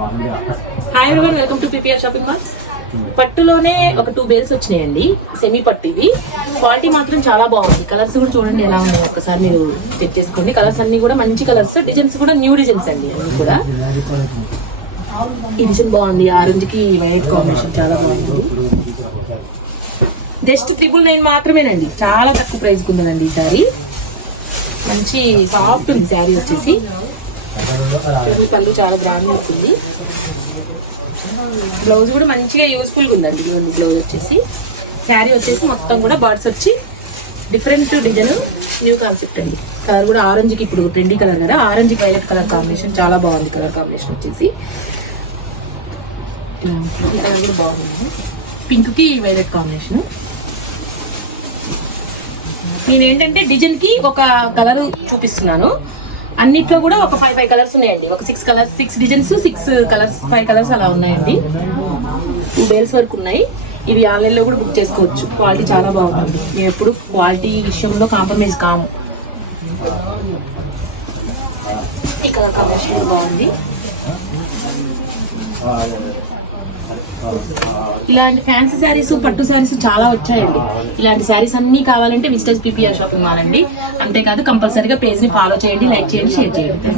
Hi everyone, welcome to PPR shopping mall. పట్టులోనే ఒక 2 bales వచ్చినాయండి. సెమీ పట్టు ఇవి. క్వాలిటీ మాత్రం చాలా బాగుంది. కలర్స్ కూడా చూడండి ఎలా ఉన్నాయి, ఒక్కసారి మీరు చెక్ చేసుకోండి. కలర్స్ అన్ని కూడా మంచి కలర్స్, డిజైన్స్ కూడా న్యూ డిజైన్స్ అండి అన్ని కూడా. ఈ డిజైన్ బాగుంది, ఆరెంజ్ కి వైట్ కాంబినేషన్ చాలా బాగుంది. జస్ట్ 999 మాత్రమేనండి, చాలా తక్కువ ప్రైస్ ఉందండి ఈ సారీ. మంచి సాఫ్ట్ ఉంది శారీ వచ్చేసి. పళ్ళు చాలా బ్రాండ్ ఉంటుంది. బ్లౌజ్ కూడా మంచిగా యూస్ఫుల్గా ఉందండి. ఇదిగోండి బ్లౌజ్ వచ్చేసి. శారీ వచ్చేసి మొత్తం కూడా బర్డ్స్ వచ్చి డిఫరెంట్ డిజైన్, న్యూ కాన్సెప్ట్ అండి. కలర్ కూడా ఆరెంజ్కి, ఇప్పుడు ట్రెండీ కలర్ కదా, ఆరెంజ్కి వైలెట్ కలర్ కాంబినేషన్ చాలా బాగుంది. కలర్ కాంబినేషన్ వచ్చేసి ఈ కలర్ కూడా బాగుంది, పింక్కి వైలెట్ కాంబినేషన్. నేనేంటంటే డిజైన్కి ఒక కలర్ చూపిస్తున్నాను. అన్నిట్లో కూడా ఒక 5 కలర్స్ ఉన్నాయండి. ఒక 6 డిజైన్స్, 6 కలర్స్, 5 కలర్స్ అలా ఉన్నాయండి. 2 బేల్స్ వరకు ఉన్నాయి. ఇవి ఆన్లైన్లో కూడా బుక్ చేసుకోవచ్చు. క్వాలిటీ చాలా బాగుంటుంది. మేము ఎప్పుడు క్వాలిటీ విషయంలో కాంప్రమైజ్ కాము. ఈ కలర్ కాంబినేషన్ బాగుంది. ఇలాంటి ఫ్యాన్సీ శారీస్, పట్టు శారీస్ చాలా వచ్చాయండి. ఇలాంటి శారీస్ అన్ని కావాలంటే విజిటర్స్ పీపీఆర్ షాపింగ్ మాల్ అండి. అంతేకాదు కంపల్సరీగా పేజ్ ని ఫాలో చేయండి, లైక్ చేయండి, షేర్ చేయండి.